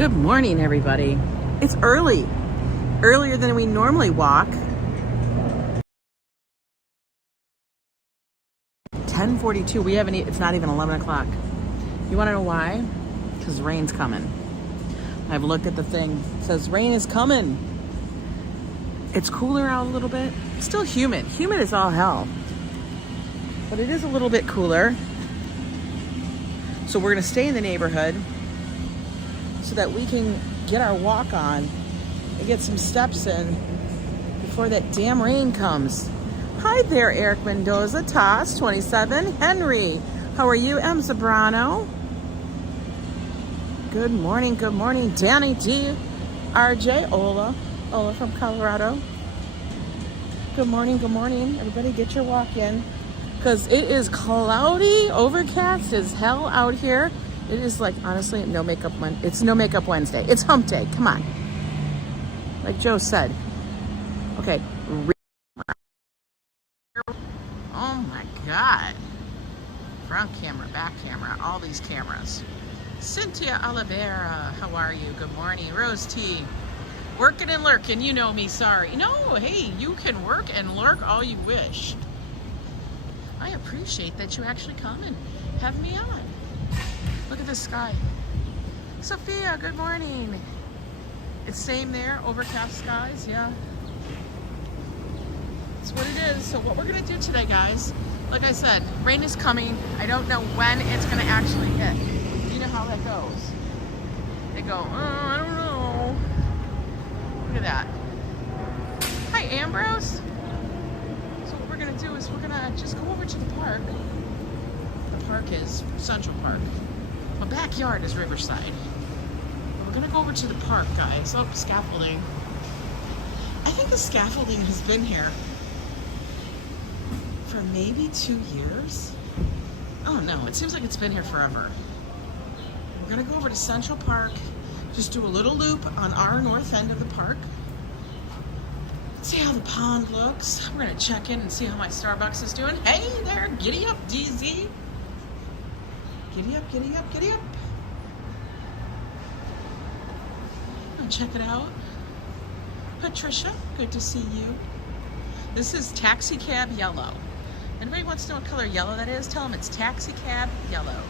Good morning, everybody. It's early, earlier than we normally walk. 10:42. We haven't. It's not even 11 o'clock. You want to know why? Because rain's coming. I've looked at the thing. It says rain is coming. It's cooler out a little bit. It's still humid. Humid is all hell, but it is a little bit cooler. So we're gonna stay in the neighborhood so that we can get our walk on and get some steps in before that damn rain comes. Hi there, Eric Mendoza, Toss 27, Henry. How are you, M. Zabrano? Good morning, Danny D, RJ, Ola from Colorado. Good morning, everybody. Get your walk in, because it is cloudy, overcast as hell out here. It is like, honestly, it's no makeup Wednesday. It's hump day. Come on. Like Joe said. Okay. Oh my God. Front camera, back camera, all these cameras. Cynthia Oliveira, how are you? Good morning. Rose T. Working and lurking, you know me, sorry. No, hey, you can work and lurk all you wish. I appreciate that you actually come and have me on. Look at the sky. Sophia, good morning. It's same there, overcast skies, yeah. That's what it is. So what we're gonna do today, guys, like I said, rain is coming. I don't know when it's gonna actually hit. You know how that goes. They go, oh, I don't know. Look at that. Hi, Ambrose. So what we're gonna do is we're gonna just go over to the park. The park is Central Park. My backyard is Riverside. We're gonna go over to the park, guys. Oh, scaffolding. I think the scaffolding has been here for maybe 2 years. Oh no, it seems like it's been here forever. We're gonna go over to Central Park, just do a little loop on our north end of the park. See how the pond looks. We're gonna check in and see how my Starbucks is doing. Hey there, giddy up, DZ. Giddy up, giddy up, giddy up. Oh, check it out. Patricia, good to see you. This is Taxi Cab Yellow. Anybody wants to know what color yellow that is? Tell them it's Taxi Cab Yellow.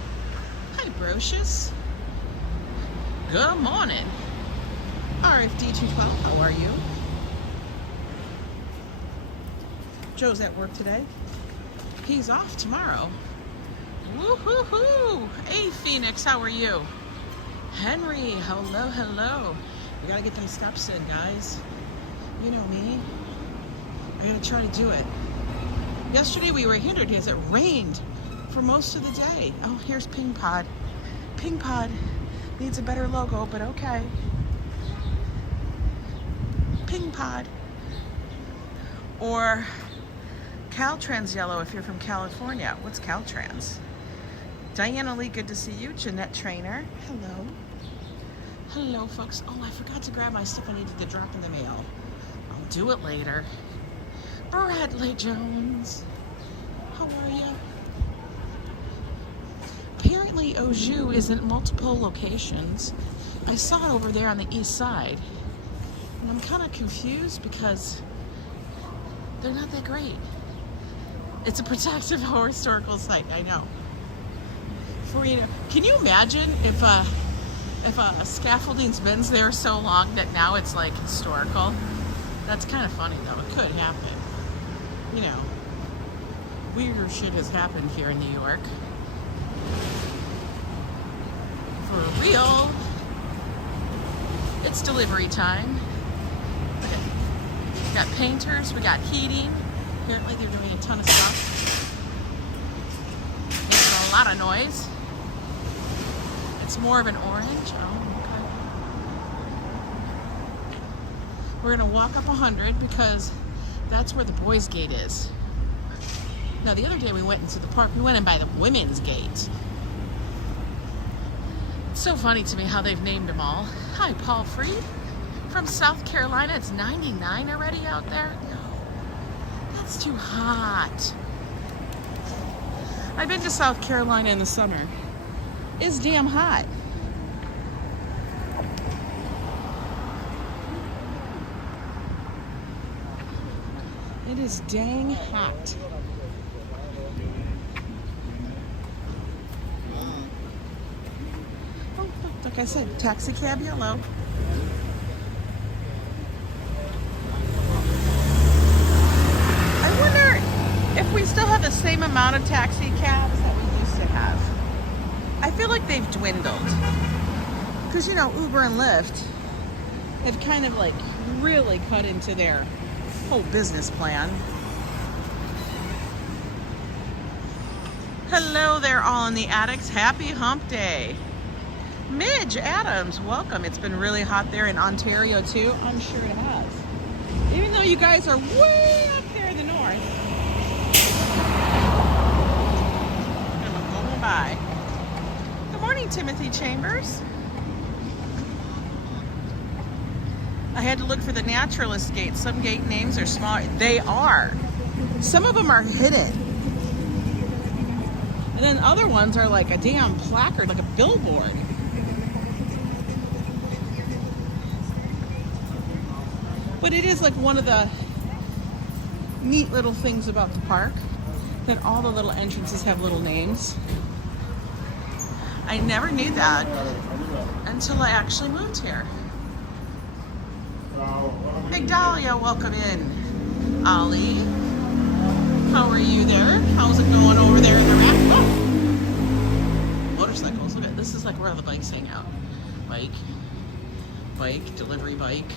Hi, Brocious. Good morning. RFD212, how are you? Joe's at work today. He's off tomorrow. Woo-hoo-hoo! Hey, Phoenix, how are you? Henry, hello. We gotta get them steps in, guys. You know me. I gotta try to do it. Yesterday we were hindered because it rained for most of the day. Oh, here's Ping Pod. Ping Pod needs a better logo, but okay. Ping Pod. Or Caltrans Yellow if you're from California. What's Caltrans? Diana Lee, good to see you. Jeanette Trainer, hello. Hello, folks. Oh, I forgot to grab my stuff I needed to drop in the mail. I'll do it later. Bradley Jones, how are you? Apparently, Au Jus is in multiple locations. I saw it over there on the east side. And I'm kind of confused because they're not that great. It's a protective or historical site, I know. Can you imagine if a scaffolding's been there so long that now it's like historical? That's kind of funny though. It could happen. You know, weirder shit has happened here in New York. For real. It's delivery time. Okay. We got painters, we got heating. Apparently they're doing a ton of stuff. Making a lot of noise. It's more of an orange. Oh, okay. We're gonna walk up 100 because that's where the boys' gate is. Now, the other day we went into the park. We went in by the women's gate. It's so funny to me how they've named them all. Hi, Paul Freed from South Carolina. It's 99 already out there. No, that's too hot. I've been to South Carolina in the summer. It's damn hot. It is dang hot. Oh, like I said, taxi cab yellow. I wonder if we still have the same amount of taxi cabs that we used to have. I feel like they've dwindled. Because, you know, Uber and Lyft have kind of like really cut into their whole business plan. Hello there, all in the attics. Happy hump day. Midge Adams, welcome. It's been really hot there in Ontario too. I'm sure it has. Even though you guys are way up there in the north. I'm going by. Good morning, Timothy Chambers. I had to look for the naturalist gates. Some gate names are small. They are. Some of them are hidden. And then other ones are like a damn placard, like a billboard. But it is like one of the neat little things about the park, that all the little entrances have little names. I never knew that until I actually moved here. Big Dahlia, welcome in. Ollie, how are you there? How's it going over there in the rack? Oh! Motorcycles, look at this. Is like where all the bikes hang out. Bike, delivery bike.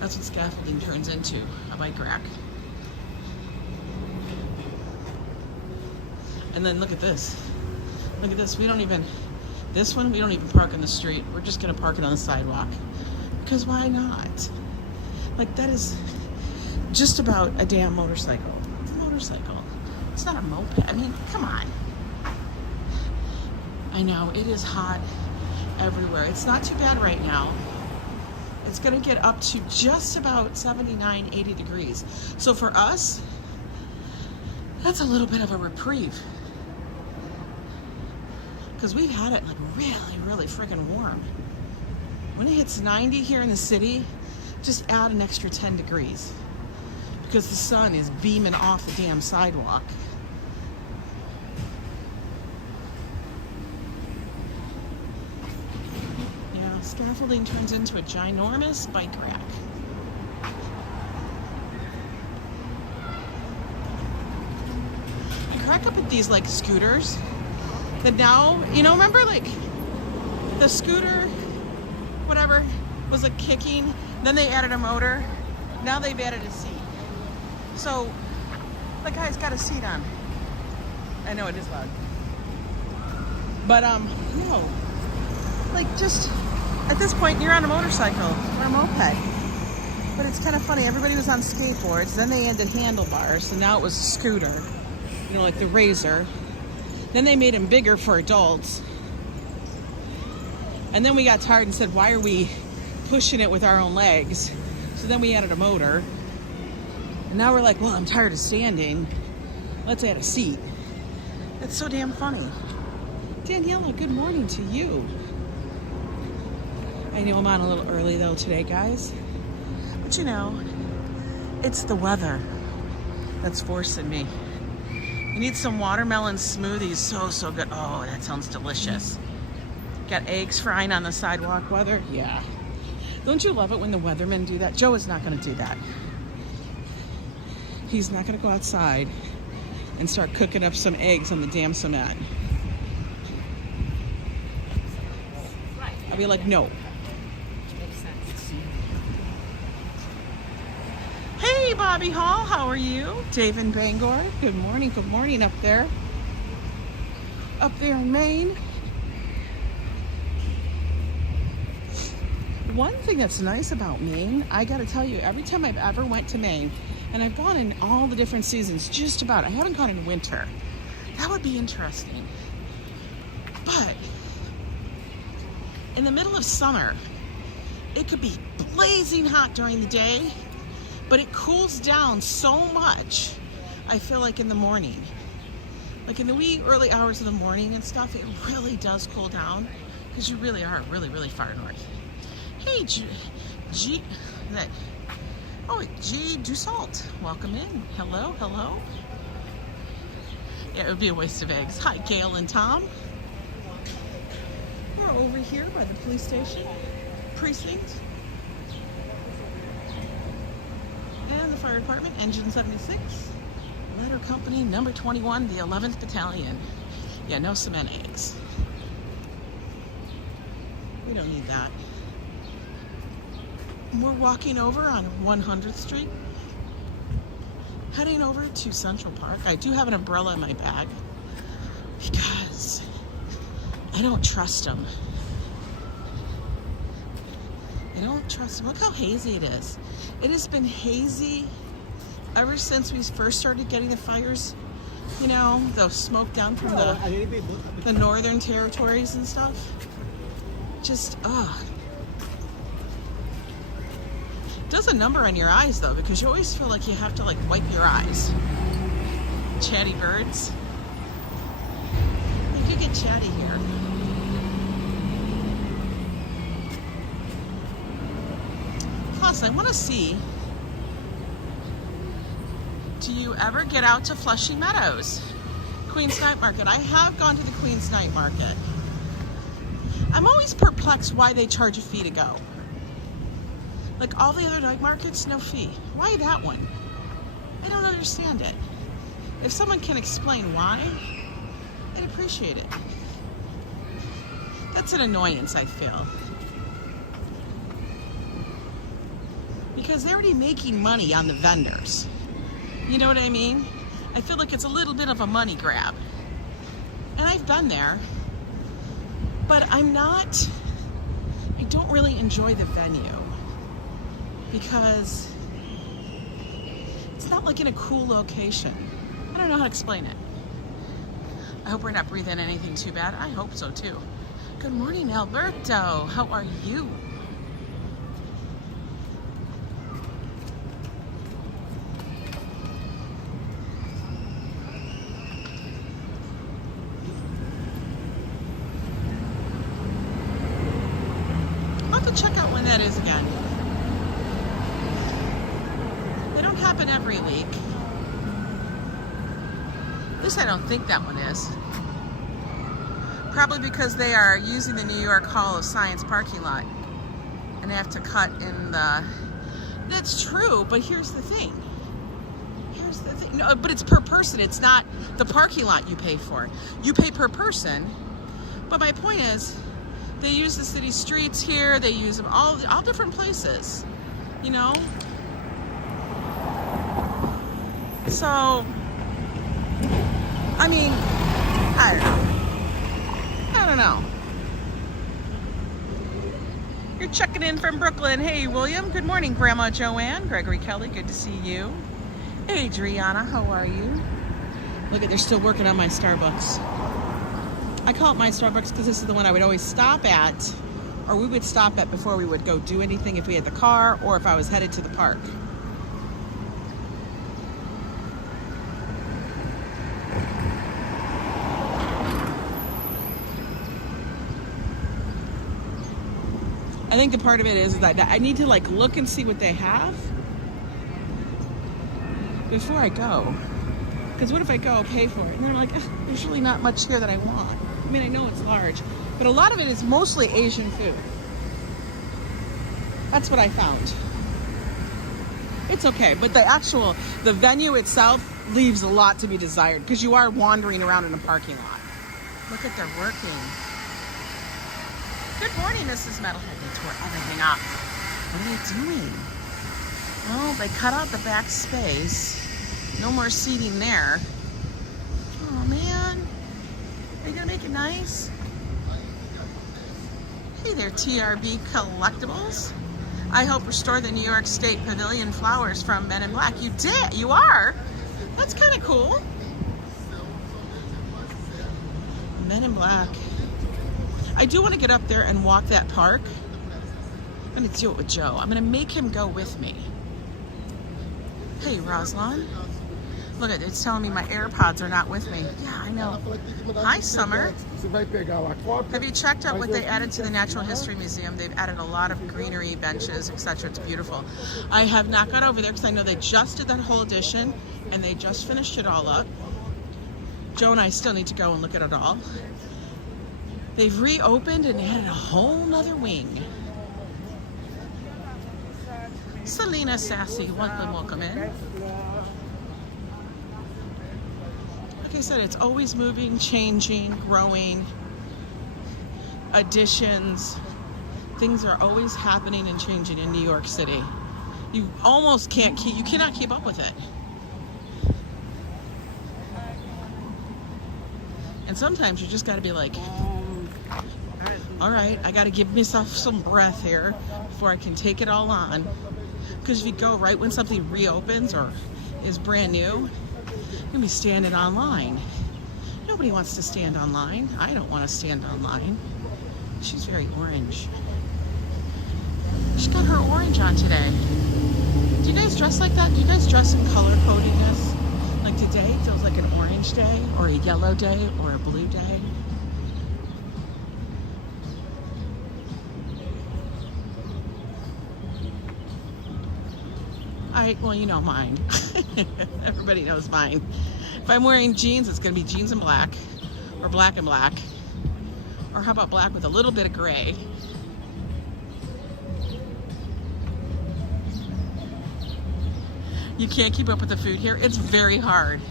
That's what scaffolding turns into, a bike rack. And then look at this. Look at this. We don't even park in the street. We're just gonna park it on the sidewalk. Because why not? Like, that is just about a damn motorcycle. It's a motorcycle. It's not a moped. I mean, come on. I know, it is hot everywhere. It's not too bad right now. It's gonna get up to just about 79, 80 degrees. So for us, that's a little bit of a reprieve. Because we've had it like really, really freaking warm. When it hits 90 here in the city, just add an extra 10 degrees. Because the sun is beaming off the damn sidewalk. Yeah, scaffolding turns into a ginormous bike rack. I crack up at these like scooters that now, you know, remember like the scooter, whatever, was like kicking, then they added a motor, now they've added a seat. So the guy's got a seat on. I know it is loud. But no. Like, just at this point you're on a motorcycle or a moped. But it's kind of funny, everybody was on skateboards, then they added handlebars, so now it was a scooter. You know, like the Razor. Then they made them bigger for adults. And then we got tired and said, why are we pushing it with our own legs? So then we added a motor. And now we're like, well, I'm tired of standing. Let's add a seat. It's so damn funny. Daniela, good morning to you. I know I'm on a little early though today, guys. But you know, it's the weather that's forcing me. You need some watermelon smoothies. So good. Oh, that sounds delicious. Got eggs frying on the sidewalk weather. Yeah. Don't you love it when the weathermen do that? Joe is not going to do that. He's not going to go outside and start cooking up some eggs on the damn cement. I'll be like, no. Makes sense. Hey, Bobby Hall, how are you? Dave in Bangor, good morning up there. Up there in Maine. One thing that's nice about Maine, I gotta tell you, every time I've ever went to Maine, and I've gone in all the different seasons, just about, I haven't gone in winter. That would be interesting. But in the middle of summer, it could be blazing hot during the day, but it cools down so much, I feel like in the morning. Like in the wee early hours of the morning and stuff, it really does cool down, because you really are really, really far north. Hey, Oh, G. Dussault, welcome in. Hello, hello. Yeah, it would be a waste of eggs. Hi, Gail and Tom. We're over here by the police station, precinct, and the fire department, engine 76, letter company number 21, the 11th Battalion. Yeah, no cement eggs. We don't need that. We're walking over on 100th Street, heading over to Central Park. I do have an umbrella in my bag because I don't trust them. I don't trust them. Look how hazy it is. It has been hazy ever since we first started getting the fires. You know, the smoke down from the northern territories and stuff. Just, does a number on your eyes though, because you always feel like you have to like wipe your eyes. Chatty birds. You could get chatty here. Plus, I want to see, do you ever get out to Flushing Meadows? Queen's Night Market. I have gone to the Queen's Night Market. I'm always perplexed why they charge a fee to go. Like all the other night markets, no fee. Why that one? I don't understand it. If someone can explain why, I'd appreciate it. That's an annoyance, I feel. Because they're already making money on the vendors. You know what I mean? I feel like it's a little bit of a money grab. And I've been there, but I don't really enjoy the venue. Because it's not like in a cool location. I don't know how to explain it. I hope we're not breathing anything too bad. I hope so too. Good morning, Alberto. How are you? I'll have to check out when that is again. Happen every week. At least I don't think that one is. Probably because they are using the New York Hall of Science parking lot and they have to cut in the... That's true, but here's the thing. No, but it's per person. It's not the parking lot you pay for. You pay per person. But my point is, they use the city streets here. They use them all different places. You know? So, I mean, I don't know. You're checking in from Brooklyn. Hey, William. Good morning, Grandma Joanne. Gregory Kelly, good to see you. Adriana, how are you? Look at, they're still working on my Starbucks. I call it my Starbucks because this is the one I would always stop at, or we would stop at before we would go do anything if we had the car or if I was headed to the park. I think the part of it is that I need to like look and see what they have before I go. Because what if I go, pay for it, and they're like, there's really not much here that I want. I mean, I know it's large, but a lot of it is mostly Asian food. That's what I found. It's okay, but the venue itself leaves a lot to be desired because you are wandering around in a parking lot. Look at, they're working. Good morning, Mrs. Metalhead. They tore everything up. What are they doing? Oh, they cut out the back space. No more seating there. Oh, man. Are you going to make it nice? Hey there, TRB Collectibles. I helped restore the New York State Pavilion flowers from Men in Black. You did? You are? That's kind of cool. Men in Black. I do want to get up there and walk that park. I'm going to do it with Joe. I'm going to make him go with me. Hey, Roslan. Look at it's telling me my AirPods are not with me. Yeah, I know. Hi, Summer. Have you checked out what they added to the Natural History Museum? They've added a lot of greenery, benches, etc. It's beautiful. I have not got over there because I know they just did that whole edition and they just finished it all up. Joe and I still need to go and look at it all. They've reopened and added a whole nother wing. Selena Sassy, welcome in. Like I said, it's always moving, changing, growing, additions. Things are always happening and changing in New York City. You almost can't keep, you cannot keep up with it. And sometimes you just got to be like, all right, I got to give myself some breath here before I can take it all on. Because if you go right when something reopens or is brand new, you're gonna be standing online. Nobody wants to stand online. I don't want to stand online. She's very orange. She's got her orange on today. Do you guys dress like that? Do you guys dress in color codiness? Like today feels like an orange day or a yellow day or a blue day. Well, you know mine. Everybody knows mine. If I'm wearing jeans, it's going to be jeans and black, or black and black, or how about black with a little bit of gray? You can't keep up with the food here. It's very hard.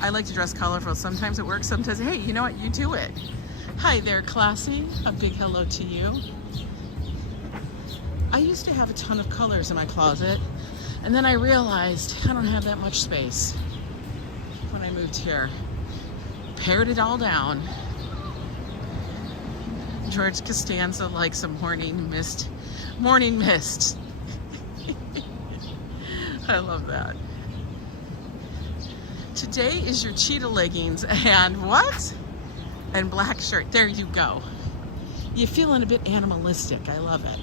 I like to dress colorful. Sometimes it works. Sometimes, hey, you know what? You do it. Hi there, Classy. A big hello to you. I used to have a ton of colors in my closet, and then I realized I don't have that much space. When I moved here, pared it all down. George Costanza likes a morning mist. Morning mist. I love that. Today is your cheetah leggings and what? And black shirt. There you go. You're feeling a bit animalistic. I love it.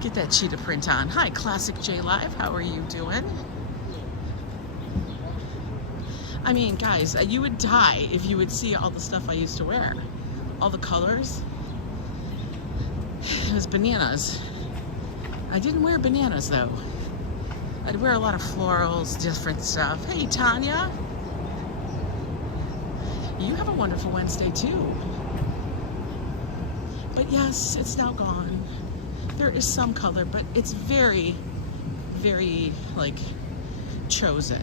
Get that cheetah print on. Hi, Classic J Live. How are you doing? I mean, guys, you would die if you would see all the stuff I used to wear. All the colors. It was bananas. I didn't wear bananas, though. I'd wear a lot of florals, different stuff. Hey, Tanya. You have a wonderful Wednesday, too. But yes, it's now gone. There is some color, but it's very, very, like, chosen.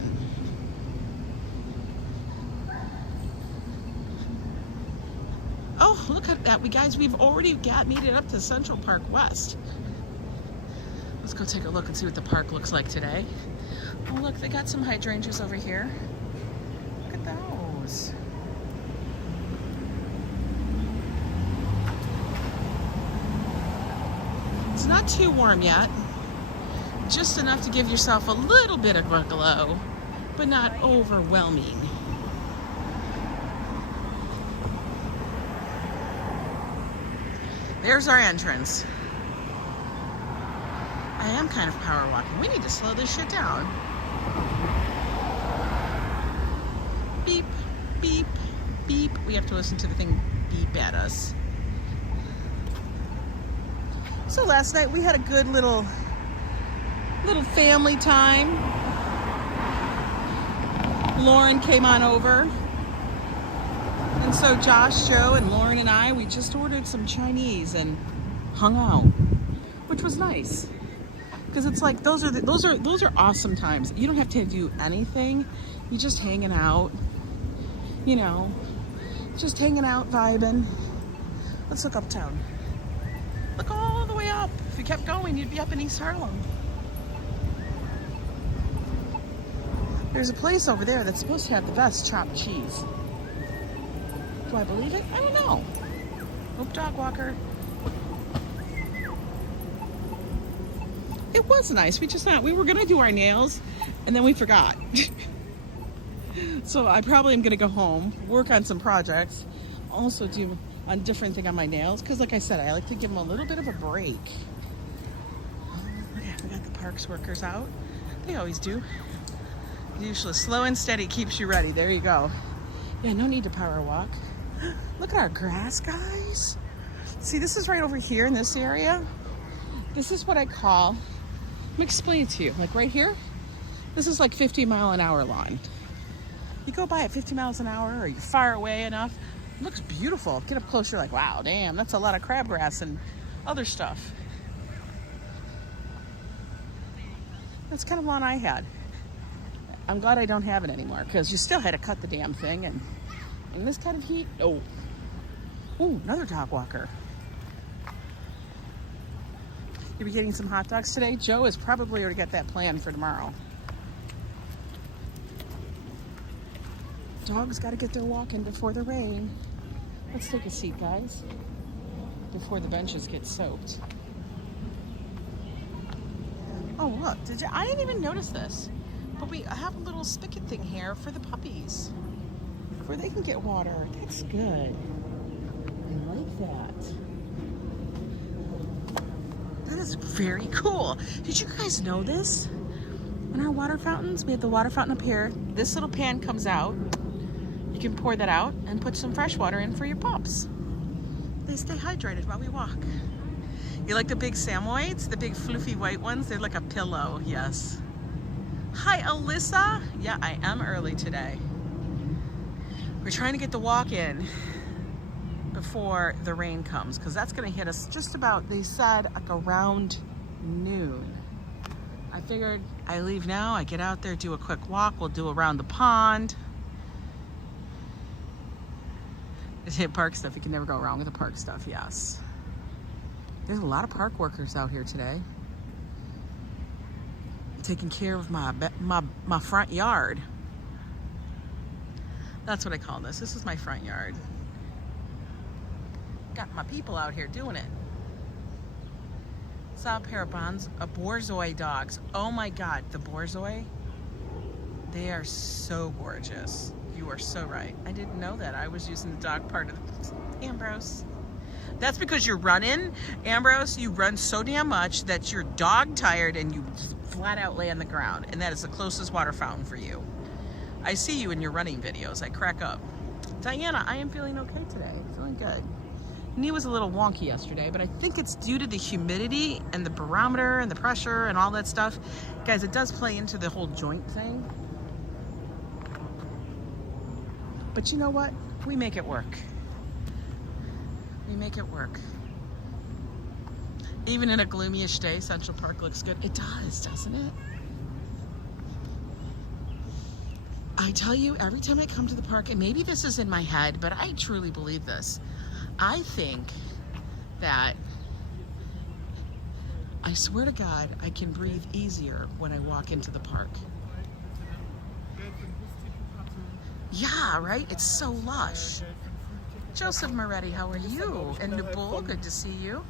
Oh, look at that. We've already made it up to Central Park West. Let's go take a look and see what the park looks like today. Oh, look, they got some hydrangeas over here. Look at those. It's not too warm yet, just enough to give yourself a little bit of a glow, but not overwhelming. There's our entrance. I am kind of power walking. We need to slow this shit down. Beep, beep, beep. We have to listen to the thing beep at us. So last night we had a good little family time. Lauren came on over. And so Josh, Joe, and Lauren and I, we just ordered some Chinese and hung out, which was nice. Because it's like those are awesome times. You don't have to do anything. You're just hanging out. You know, just hanging out, vibing. Let's look uptown. Look all the way up. If you kept going, you'd be up in East Harlem. There's a place over there that's supposed to have the best chopped cheese. Do I believe it? I don't know. Oop, dog walker. It was nice. We were gonna do our nails and then we forgot. So I probably am gonna go home, work on some projects, also do a different thing on my nails, because like I said, I like to give them a little bit of a break. parks workers out. They always do. Usually slow and steady keeps you ready. There you go. Yeah, no need to power walk. Look at our grass, guys. See, this is right over here in this area. This is what I call, let me explain it to you. Like right here, this is like 50-mile-an-hour lawn. You go by at 50 miles an hour or you're far away enough, it looks beautiful. Get up close, you're like, wow, damn, that's a lot of crabgrass and other stuff. That's kind of lawn I had. I'm glad I don't have it anymore because you still had to cut the damn thing, and in this kind of heat, oh. Ooh, another dog walker. You be getting some hot dogs today? Joe has probably already got that planned for tomorrow. Dogs got to get their walk in before the rain. Let's take a seat, guys, before the benches get soaked. Oh, look, I didn't even notice this, but we have a little spigot thing here for the puppies where they can get water. That's good. I like that. That is very cool. Did you guys know this? In our water fountains, we have the water fountain up here. This little pan comes out. You can pour that out and put some fresh water in for your pups. They stay hydrated while we walk. You like the big Samoyeds? The big floofy white ones? They're like a pillow, yes. Hi, Alyssa. Yeah, I am early today. We're trying to get the walk in before the rain comes, because that's going to hit us just about, they said, like around noon. I figured I leave now, I get out there, do a quick walk, we'll do around the pond. It's hit park stuff. You can never go wrong with the park stuff, yes. There's a lot of park workers out here today. Taking care of my front yard. That's what I call this. This is my front yard. Got my people out here doing it. Saw a pair of borzoi dogs. Oh my God, the borzoi. They are so gorgeous. You are so right. I didn't know that. I was using the dog part of the Ambrose. That's because you're running, Ambrose. You run so damn much that you're dog tired and you just flat out lay on the ground. And that is the closest water fountain for you. I see you in your running videos. I crack up. Diana, I am feeling okay today. Feeling good. Knee was a little wonky yesterday, but I think it's due to the humidity and the barometer and the pressure and all that stuff. Guys, it does play into the whole joint thing. But you know what? We make it work. We make it work. Even in a gloomy-ish day, Central Park looks good. It does, doesn't it? I tell you, every time I come to the park, and maybe this is in my head, but I truly believe this. I think that, I swear to God, I can breathe easier when I walk into the park. Yeah, right? It's so lush. Joseph Moretti, how are you? And Nabul, good to see you.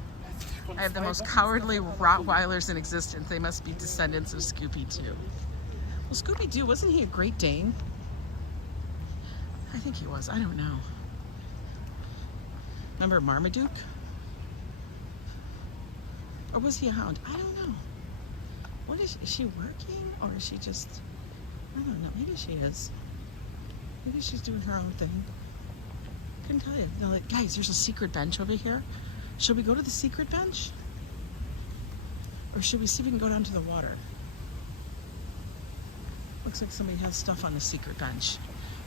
I have the most cowardly Rottweilers in existence. They must be descendants of Scooby-Doo. Well, Scooby-Doo, wasn't he a Great Dane? I think he was. I don't know. Remember Marmaduke? Or was he a hound? I don't know. What is she working? Or is she just, I don't know. Maybe she is. Maybe she's doing her own thing. Couldn't tell you. They're like, guys, there's a secret bench over here. Should we go to the secret bench? Or should we see if we can go down to the water? Looks like somebody has stuff on the secret bench.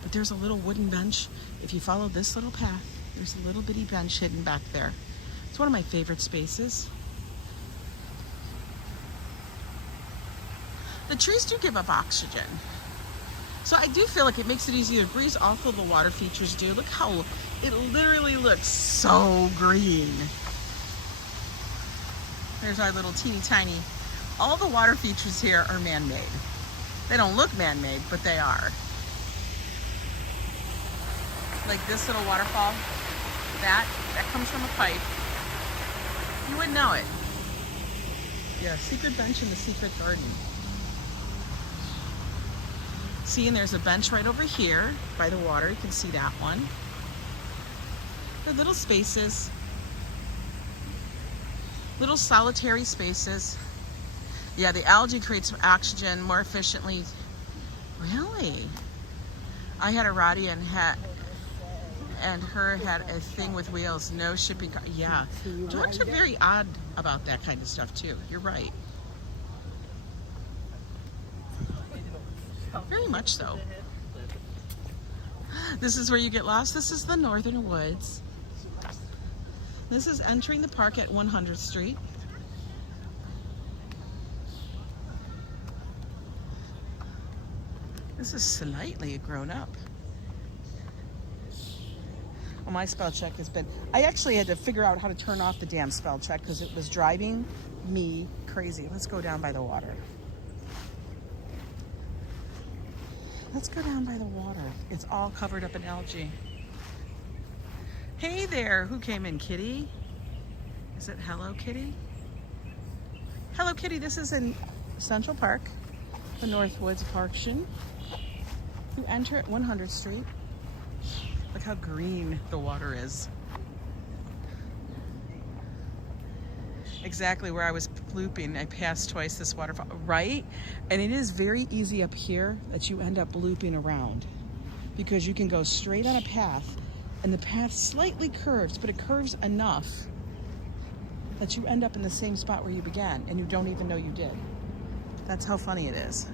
But there's a little wooden bench. If you follow this little path, there's a little bitty bench hidden back there. It's one of my favorite spaces. The trees do give up oxygen. So I do feel like it makes it easier to breathe. Also, the water features do. Look how it literally looks so green. There's our little teeny tiny. All the water features here are man-made. They don't look man-made, but they are. Like this little waterfall, that comes from a pipe. You wouldn't know it. Yeah, secret bench in the secret garden. See, and there's a bench right over here by the water. You can see that one. They're little spaces. Little solitary spaces. Yeah, the algae creates oxygen more efficiently. Really? I had a Roddy and her had a thing with wheels, no shipping. Yeah, dogs are very odd about that kind of stuff too. You're right. Very much so. This is where you get lost. This is the Northern Woods. This is entering the park at 100th Street. This is slightly grown up. Well, my spell check has been... I actually had to figure out how to turn off the damn spell check because it was driving me crazy. Let's go down by the water. Let's go down by the water. It's all covered up in algae. Hey there, who came in, Kitty? Is it Hello Kitty? Hello Kitty, this is in Central Park, the Northwoods Parkshin. You enter at 100th Street. Look how green the water is. Exactly where I was looping. I passed twice this waterfall, right? And it is very easy up here that you end up looping around because you can go straight on a path and the path slightly curves, but it curves enough that you end up in the same spot where you began and you don't even know you did. That's how funny it is.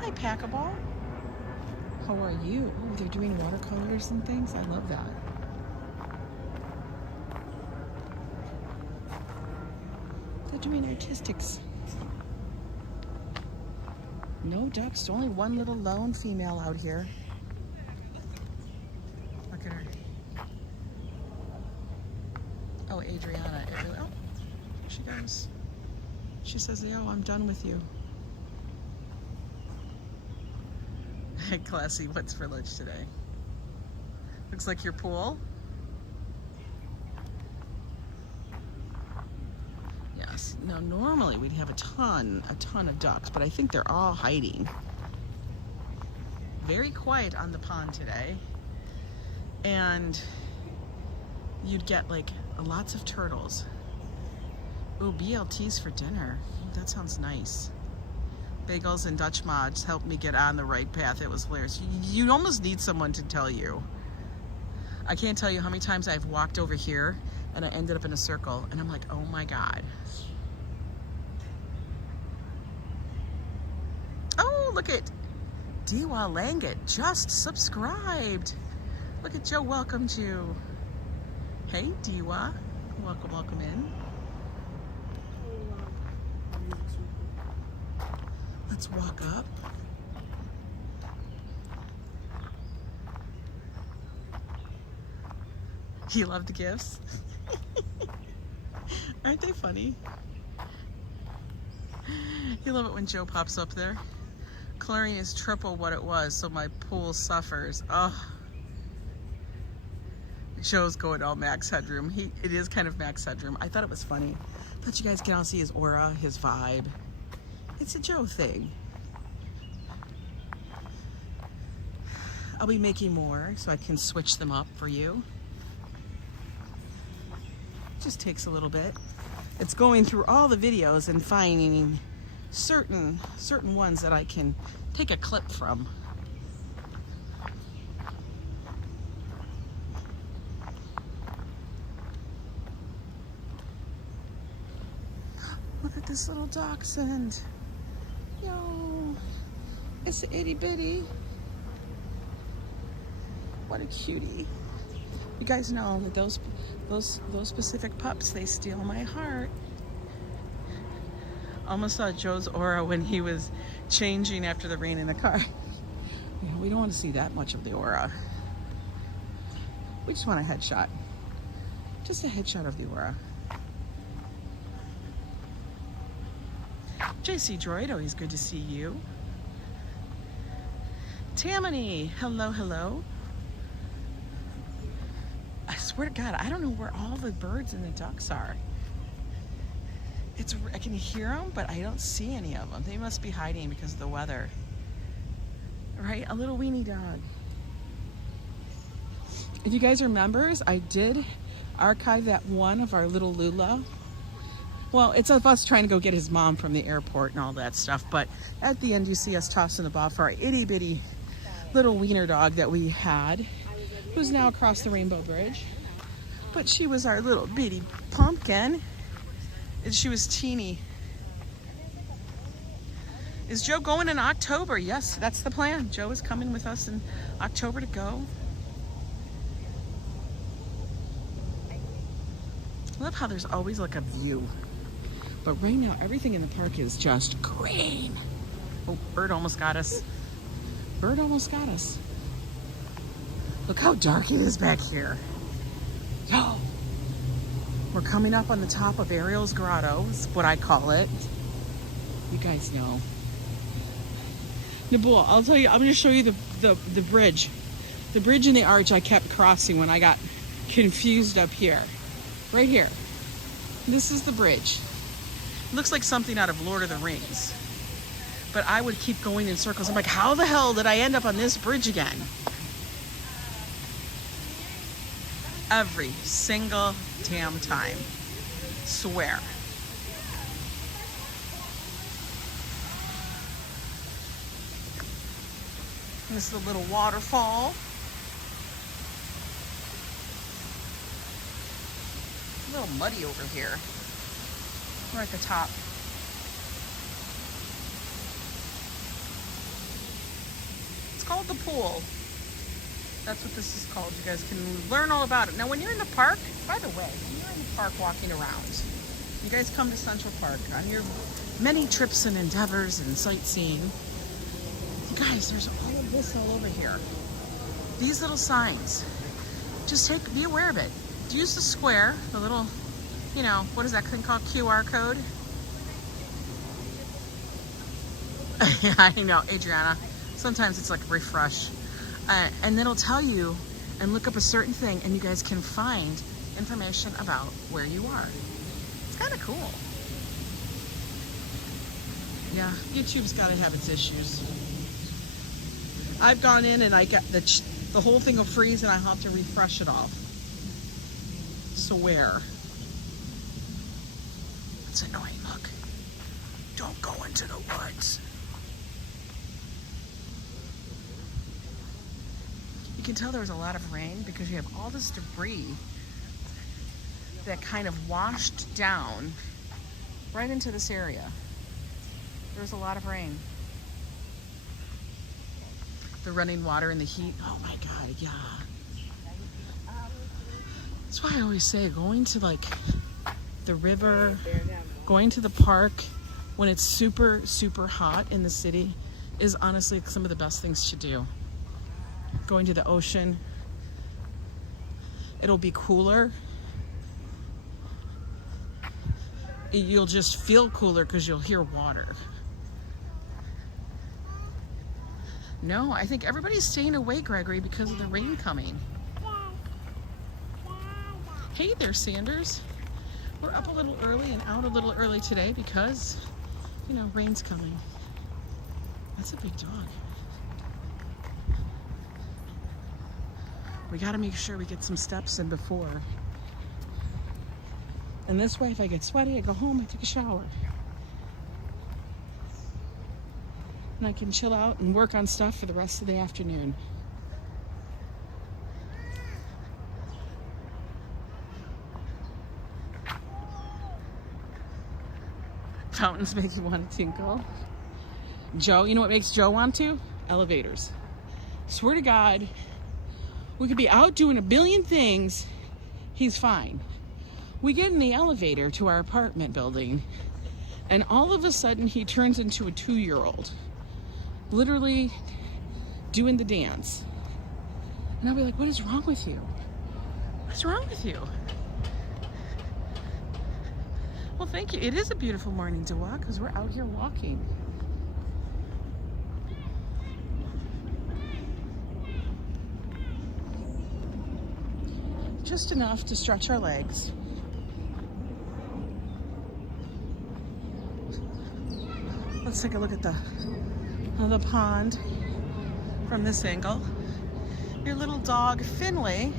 Hi, Packaball. How are you? Oh, they're doing watercolors and things. I love that. They're doing artistics. No ducks, only one little lone female out here. Look at her. Oh, Adriana. Oh, there she goes. She says, yo, I'm done with you. Classy, what's for lunch today? Looks like your pool. Yes. Now, normally we'd have a ton of ducks, but I think they're all hiding. Very quiet on the pond today. And you'd get like lots of turtles. Ooh, BLTs for dinner. Ooh, that sounds nice. Bagels and Dutch mods helped me get on the right path. It was hilarious. You almost need someone to tell you. I can't tell you how many times I've walked over here and I ended up in a circle and I'm like, oh my God. Oh, look at Diwa Langat just subscribed. Look at Joe welcomed you. Hey Diwa, welcome in. Let's walk up. You love the gifts? Aren't they funny? You love it when Joe pops up there. Chlorine is triple what it was, so my pool suffers. Oh. Joe's going all max headroom. It is kind of max headroom. I thought it was funny. I thought you guys can all see his aura, his vibe. It's a Joe thing. I'll be making more so I can switch them up for you. Just takes a little bit. It's going through all the videos and finding certain ones that I can take a clip from. Look at this little dachshund. Yo, it's an itty bitty. What a cutie. You guys know that those specific pups, they steal my heart. Almost saw Joe's aura when he was changing after the rain in the car. Yeah, we don't want to see that much of the aura. We just want a headshot. Just a headshot of the aura. JC Droid, always good to see you. Tammany, hello. I swear to God, I don't know where all the birds and the ducks are. I can hear them, but I don't see any of them. They must be hiding because of the weather. Right? A little weenie dog. If you guys are members, I did archive that one of our little Lula. Well, it's of us trying to go get his mom from the airport and all that stuff. But at the end, you see us tossing the ball for our itty bitty little wiener dog that we had, who's now across the Rainbow Bridge. But she was our little bitty pumpkin. And she was teeny. Is Joe going in October? Yes, that's the plan. Joe is coming with us in October to go. I love how there's always like a view. But right now, everything in the park is just green. Oh, bird almost got us. Bird almost got us. Look how dark it is back here. Oh, we're coming up on the top of Ariel's Grotto, is what I call it. You guys know. Nabul, I'll tell you, I'm going to show you the bridge. The bridge and the arch I kept crossing when I got confused up here. Right here. This is the bridge. It looks like something out of Lord of the Rings. But I would keep going in circles. I'm like, how the hell did I end up on this bridge again? Every single damn time. Swear. This is a little waterfall. A little muddy over here. We're at the top. It's called the pool. That's what this is called. You guys can learn all about it. Now, when you're in the park, by the way, when you're in the park walking around, you guys come to Central Park on your many trips and endeavors and sightseeing. You guys, there's all of this all over here. These little signs. Just be aware of it. Use the square, the little, you know, what is that thing called? QR code? Yeah, I know, Adriana. Sometimes it's like refresh. And it'll tell you and look up a certain thing and you guys can find information about where you are. It's kind of cool. Yeah, YouTube's got to have its issues. I've gone in and I get the whole thing will freeze and I have to refresh it all. Swear. It's annoying. Look. Don't go into the woods. You can tell there was a lot of rain because you have all this debris that kind of washed down right into this area. There was a lot of rain. The running water and the heat. Oh my God, yeah. That's why I always say going to like the river, going to the park when it's super, super hot in the city is honestly some of the best things to do. Going to the ocean, it'll be cooler. You'll just feel cooler because you'll hear water. No, I think everybody's staying away, Gregory, because of the rain coming. Hey there, Sanders. We're up a little early and out a little early today because, you know, rain's coming. That's a big dog. We gotta make sure we get some steps in before. And this way, if I get sweaty, I go home, I take a shower. And I can chill out and work on stuff for the rest of the afternoon. Fountains make you want to tinkle. Joe, you know what makes Joe want to? Elevators. Swear to God, we could be out doing a billion things. He's fine. We get in the elevator to our apartment building, and all of a sudden he turns into a 2-year-old. Literally doing the dance. And I'll be like, what is wrong with you? What's wrong with you? Well, thank you. It is a beautiful morning to walk because we're out here walking. Just enough to stretch our legs. Let's take a look at the pond from this angle. Your little dog, Finley,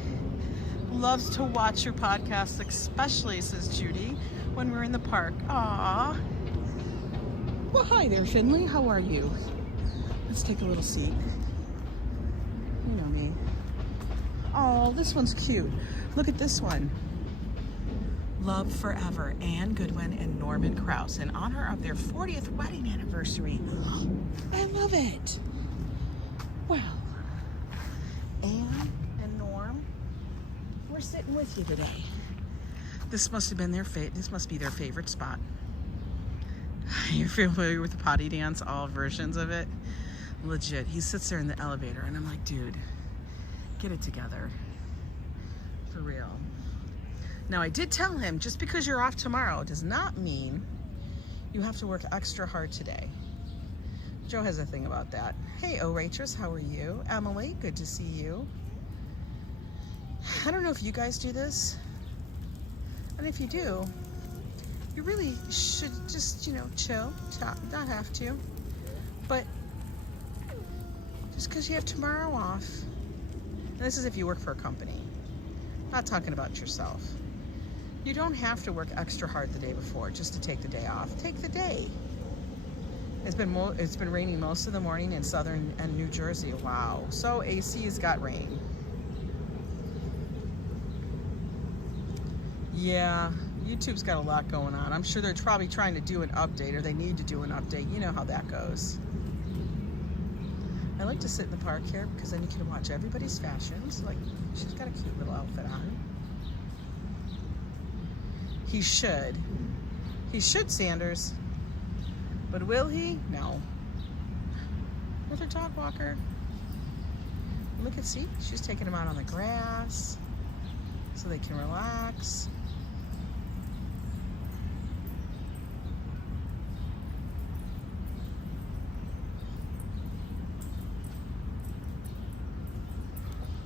loves to watch your podcast, especially, says Judy, when we're in the park. Aww. Well, hi there, Finley. How are you? Let's take a little seat. You know me. Oh, this one's cute. Look at this one. Love Forever, Anne Goodwin and Norman Krause, in honor of their 40th wedding anniversary. I love it. Well, Anne and Norm, we're sitting with you today. This must have been this must be their favorite spot. You're familiar with the potty dance, all versions of it? Legit. He sits there in the elevator and I'm like, dude, get it together. For real. Now, I did tell him, just because you're off tomorrow does not mean you have to work extra hard today. Joe has a thing about that. Hey, Rachel, how are you? Emily, good to see you. I don't know if you guys do this. And if you do, you really should just, chill. Not have to. But just because you have tomorrow off, and this is if you work for a company, not talking about yourself. You don't have to work extra hard the day before just to take the day off. Take the day. It's been raining most of the morning in southern and New Jersey. Wow. So AC has got rain. Yeah, YouTube's got a lot going on. I'm sure they're probably trying to do an update, or they need to do an update. You know how that goes. I like to sit in the park here because then you can watch everybody's fashions. Like, she's got a cute little outfit on. He should, Sanders. But will he? No. Another dog walker. Look at, see, she's taking him out on the grass so they can relax.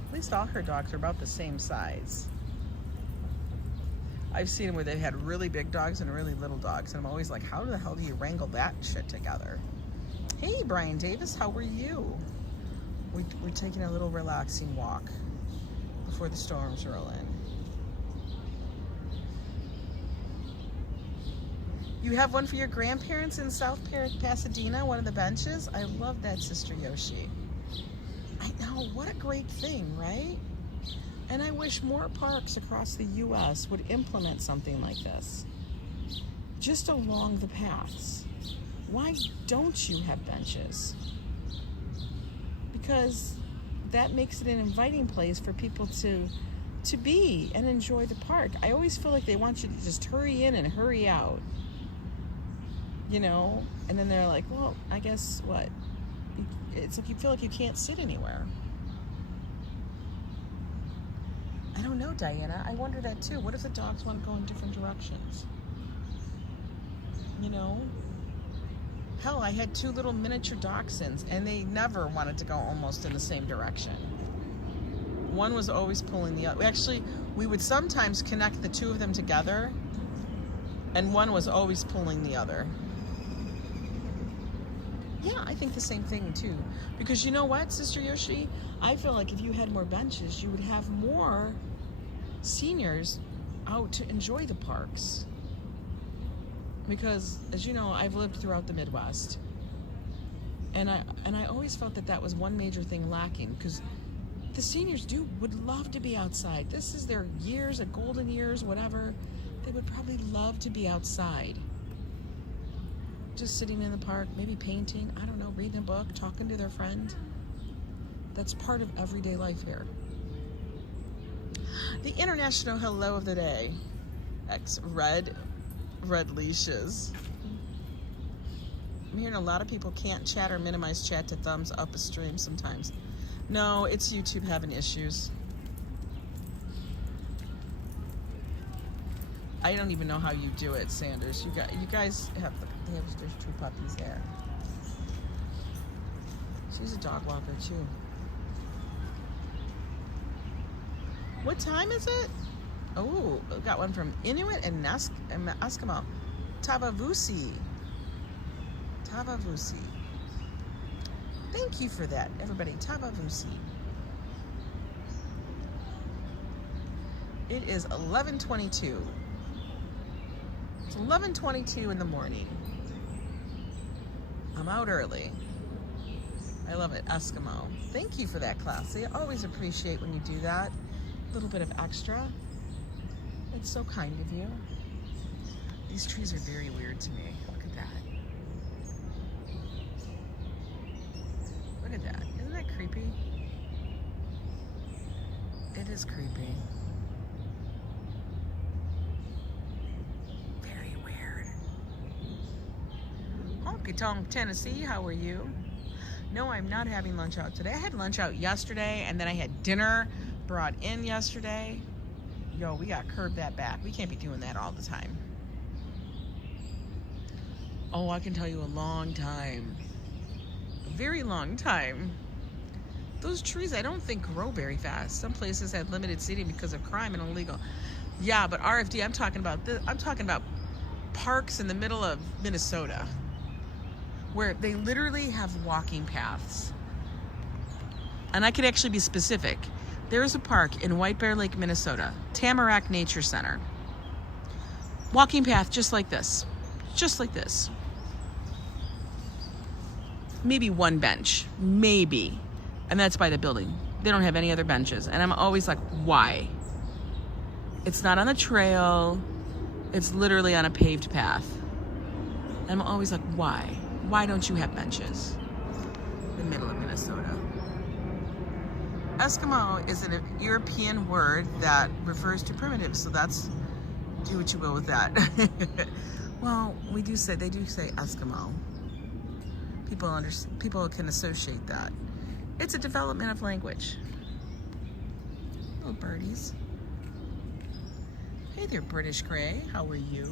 At least all her dogs are about the same size. I've seen them where they've had really big dogs and really little dogs, and I'm always like, how the hell do you wrangle that shit together? Hey, Brian Davis, how are you? We're taking a little relaxing walk before the storms roll in. You have one for your grandparents in South Pasadena, one of the benches? I love that, Sister Yoshi. I know, what a great thing, right? And I wish more parks across the U.S. would implement something like this, just along the paths. Why don't you have benches? Because that makes it an inviting place for people to be and enjoy the park. I always feel like they want you to just hurry in and hurry out, and then they're like, well, I guess what? It's like you feel like you can't sit anywhere. I don't know, Diana. I wonder that too. What if the dogs want to go in different directions? Hell, I had 2 little miniature dachshunds, and they never wanted to go almost in the same direction. One was always pulling the other. Actually, we would sometimes connect the 2 of them together, and one was always pulling the other. Yeah, I think the same thing too. Because you know what, Sister Yoshi? I feel like if you had more benches, you would have more seniors out to enjoy the parks. Because, as you know, I've lived throughout the Midwest. And I always felt that was one major thing lacking. Because the seniors would love to be outside. This is their years, golden years, whatever. They would probably love to be outside. Just sitting in the park, maybe painting, I don't know, reading a book, talking to their friend. That's part of everyday life here. The international hello of the day. Red leashes. I'm hearing a lot of people can't chat or minimize chat to thumbs up a stream sometimes. No, it's YouTube having issues. I don't even know how you do it, Sanders. You guys have there's 2 puppies there. She's a dog walker too. What time is it? Oh, got one from Inuit and Eskimo. Tavavusi. Thank you for that, everybody. Tavavusi. It is 11:22. It's 11:22 in the morning. I'm out early. I love it, Eskimo. Thank you for that, Classy. I always appreciate when you do that. A little bit of extra. It's so kind of you. These trees are very weird to me. Look at that. Look at that. Isn't that creepy? It is creepy. Very weird. Honky Tonk, Tennessee, how are you? No, I'm not having lunch out today. I had lunch out yesterday, and then I had dinner brought in yesterday. Yo, we gotta curb that back. We can't be doing that all the time. Oh, I can tell you a long time. A very long time. Those trees, I don't think grow very fast. Some places had limited seating because of crime and illegal. Yeah, but RFD, I'm talking about parks in the middle of Minnesota where they literally have walking paths. And I could actually be specific. There is a park in White Bear Lake, Minnesota, Tamarack Nature Center. Walking path just like this. Just like this. Maybe one bench. Maybe. And that's by the building. They don't have any other benches. And I'm always like, why? It's not on the trail. It's literally on a paved path. And I'm always like, why? Why don't you have benches? The middle of Minnesota. Eskimo is a European word that refers to primitives, so that's, do what you will with that. Well, they do say Eskimo. People can associate that. It's a development of language. Little birdies. Hey there, British Gray. How are you?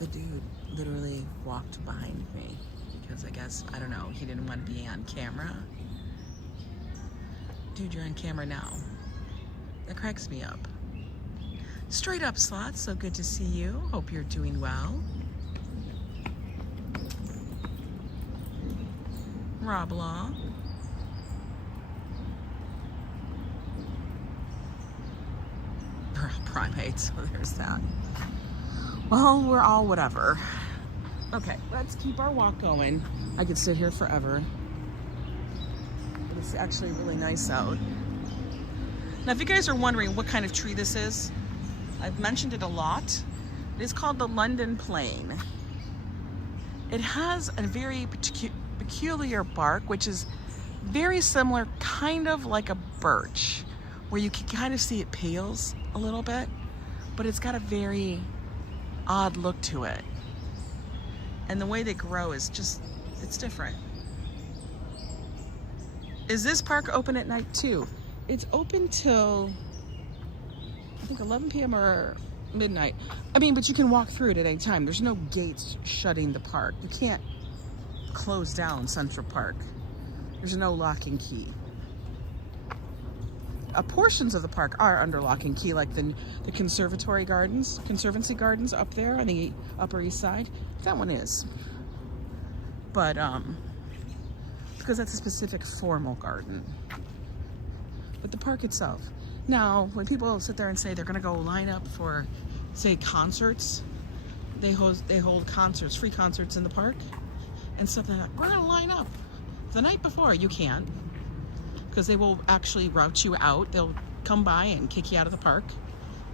The dude literally walked behind me because I guess, I don't know, he didn't want to be on camera. Dude, you're on camera now. That cracks me up. Straight up, Slots, so good to see you. Hope you're doing well. Rob Law. Primates, so there's that. Well, we're all whatever. Okay, let's keep our walk going. I could sit here forever. It's actually really nice out. Now, if you guys are wondering what kind of tree this is, I've mentioned it a lot. It is called the London Plane. It has a very peculiar bark, which is very similar, kind of like a birch, where you can kind of see it peels a little bit, but it's got a very odd look to it. And the way they grow is just, it's different. Is this park open at night too? It's open till, I think 11 p.m. or midnight. I mean, but you can walk through it at any time. There's no gates shutting the park. You can't close down Central Park. There's no lock and key. Portions of the park are under lock and key, like the Conservancy Gardens up there on the Upper East Side. That one is. But, because that's a specific formal garden. But the park itself. Now, when people sit there and say they're gonna go line up for, say, concerts, they hold concerts, free concerts in the park, and stuff like that. We're gonna line up. The night before, you can't, because they will actually route you out. They'll come by and kick you out of the park.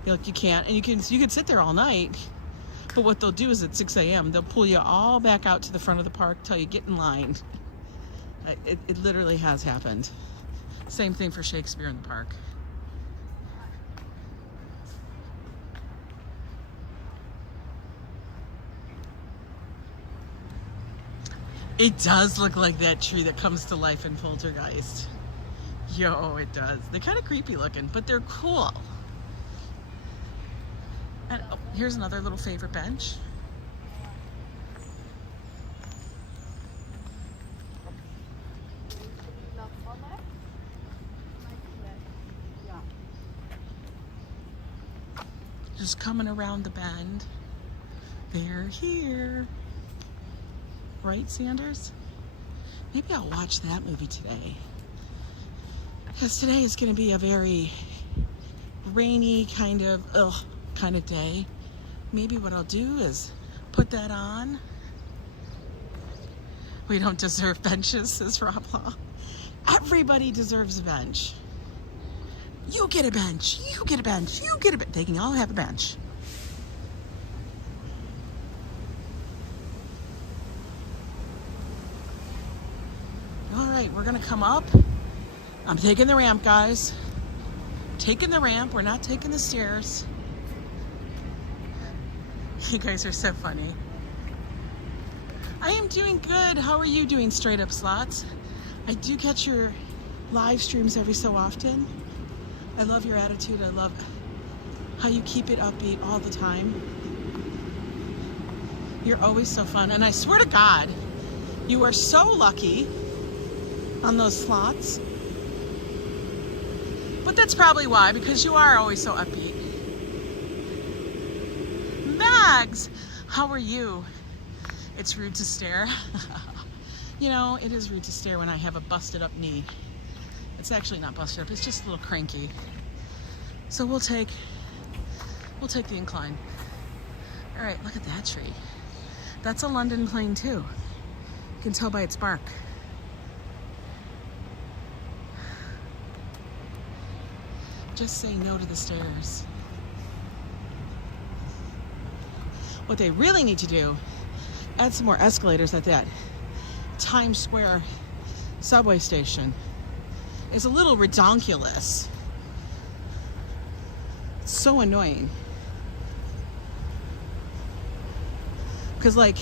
They're like, you can't, and you can sit there all night, but what they'll do is at 6 a.m. they'll pull you all back out to the front of the park, tell you get in line. It literally has happened. Same thing for Shakespeare in the Park. It does look like that tree that comes to life in Poltergeist. Yo, it does. They're kind of creepy looking, but they're cool. And oh, here's another little favorite bench. Just coming around the bend. They're here. Right, Sanders? Maybe I'll watch that movie today. Because today is going to be a very rainy kind of day. Maybe what I'll do is put that on. We don't deserve benches, says Rob Law. Everybody deserves a bench. You get a bench. You get a bench. You get a bench. They can all have a bench. All right, we're gonna come up. I'm taking the ramp, guys. Taking the ramp. We're not taking the stairs. You guys are so funny. I am doing good. How are you doing, Straight Up Slots? I do catch your live streams every so often. I love your attitude. I love how you keep it upbeat all the time. You're always so fun. And I swear to God, you are so lucky on those slots. But that's probably why, because you are always so upbeat. Mags, how are you? It's rude to stare. You know, it is rude to stare when I have a busted up knee. It's actually not busted up, it's just a little cranky. So we'll take the incline. All right, look at that tree. That's a London plane too. You can tell by its bark. Just say no to the stairs. What they really need to do, add some more escalators at that Times Square subway station. It's a little redonkulous. It's so annoying. Because like,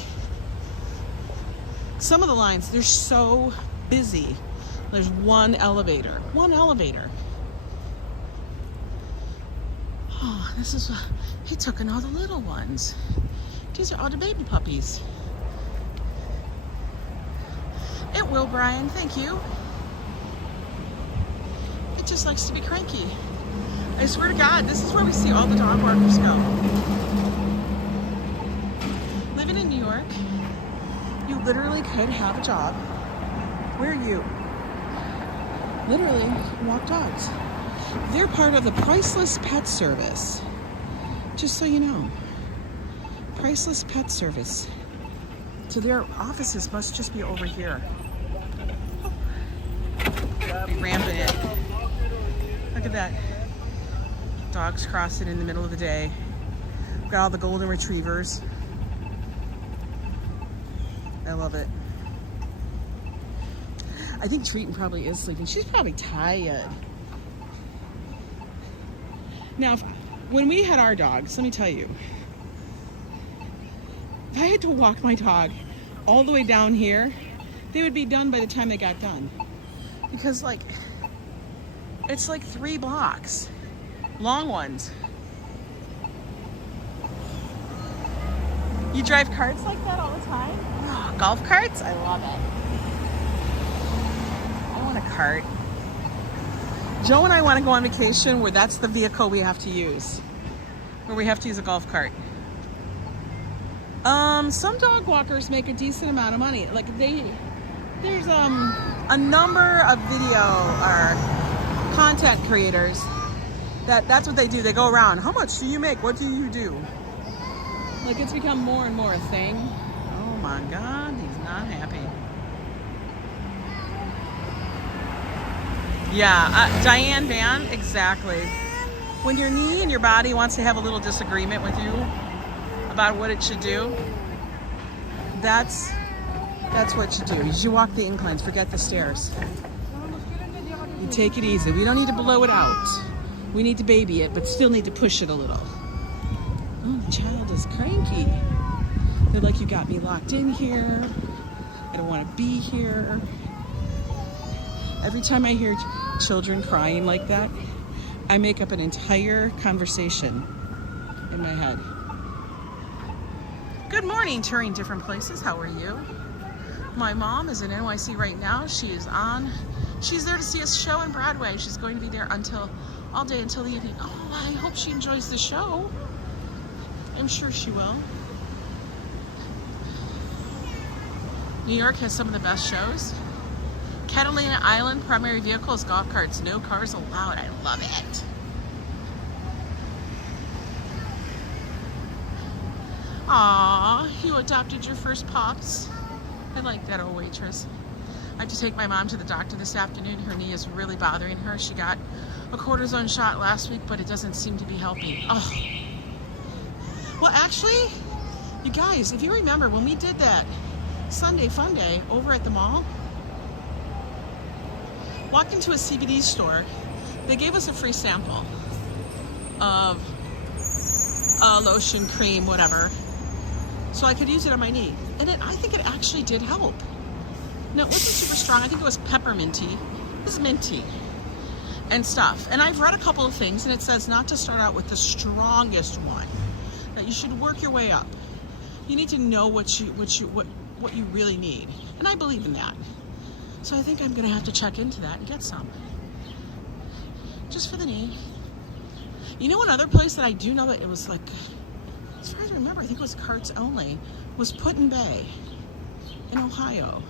some of the lines, they're so busy. There's one elevator. Oh, this is, he took in all the little ones. These are all the baby puppies. It will, Brian, thank you. It just likes to be cranky. I swear to God, this is where we see all the dog walkers go. Living in New York, you literally could have a job where you literally walk dogs. They're part of the Priceless Pet Service. Just so you know. Priceless Pet Service. So their offices must just be over here. Be ramping it. Look at that. Dogs crossing in the middle of the day. We've got all the golden retrievers. I love it. I think Treaton probably is sleeping. She's probably tired. Now, when we had our dogs, let me tell you, if I had to walk my dog all the way down here, they would be done by the time they got done. Because like, it's like 3 blocks, long ones. You drive carts like that all the time? Oh, golf carts? I love it. I want a cart. Joe and I want to go on vacation where that's the vehicle we have to use. Where we have to use a golf cart. Some dog walkers make a decent amount of money. Like there's a number of video or content creators that's what they do. They go around. How much do you make? What do you do? Like it's become more and more a thing. Oh my God, he's not happy. Yeah, Diane Van, exactly. When your knee and your body wants to have a little disagreement with you about what it should do, that's what you do. You should walk the inclines, forget the stairs. You take it easy. We don't need to blow it out. We need to baby it, but still need to push it a little. Oh, the child is cranky. They're like, you got me locked in here. I don't want to be here. Every time I hear children crying like that, I make up an entire conversation in my head. Good morning, touring different places. How are you? My mom is in NYC right now. She's there to see a show in Broadway. She's going to be there all day until the evening. Oh, I hope she enjoys the show. I'm sure she will. New York has some of the best shows. Catalina Island, primary vehicles, golf carts, no cars allowed. I love it. Aw, you adopted your first pups. I like that old waitress. I have to take my mom to the doctor this afternoon. Her knee is really bothering her. She got a cortisone shot last week, but it doesn't seem to be helping. Oh. Well, actually, you guys, if you remember when we did that Sunday Fun Day over at the mall, walked into a CBD store, they gave us a free sample of lotion, cream, whatever, so I could use it on my knee. And I think it actually did help. No, it wasn't super strong. I think it was pepperminty. It was minty and stuff. And I've read a couple of things, and it says not to start out with the strongest one, that you should work your way up. You need to know what you really need. And I believe in that. So I think I'm gonna have to check into that and get some. Just for the knee. You know, another place that I do know that it was like, as far as I remember, I think it was carts only, was Put-in Bay in Ohio.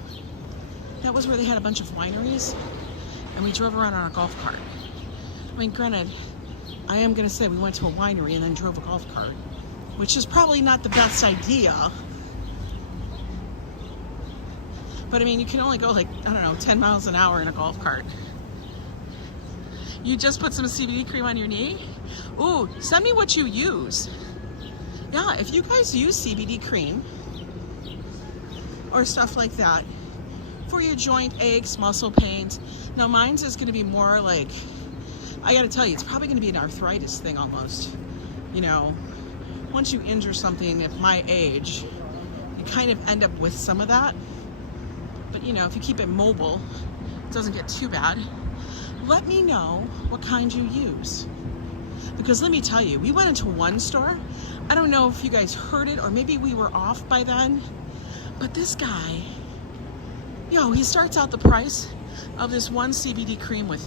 That was where they had a bunch of wineries, and we drove around on a golf cart. I mean, granted, I am gonna say we went to a winery and then drove a golf cart, which is probably not the best idea. But I mean, you can only go like, I don't know, 10 miles an hour in a golf cart. You just put some CBD cream on your knee? Ooh, send me what you use. Yeah, if you guys use CBD cream or stuff like that for your joint aches, muscle pains. Now mine's is gonna be more like, I gotta tell you, it's probably gonna be an arthritis thing almost. You know, once you injure something at my age, you kind of end up with some of that. But you know, if you keep it mobile, it doesn't get too bad. Let me know what kind you use. Because let me tell you, we went into one store. I don't know if you guys heard it, or maybe we were off by then, but this guy, yo, he starts out the price of this one CBD cream with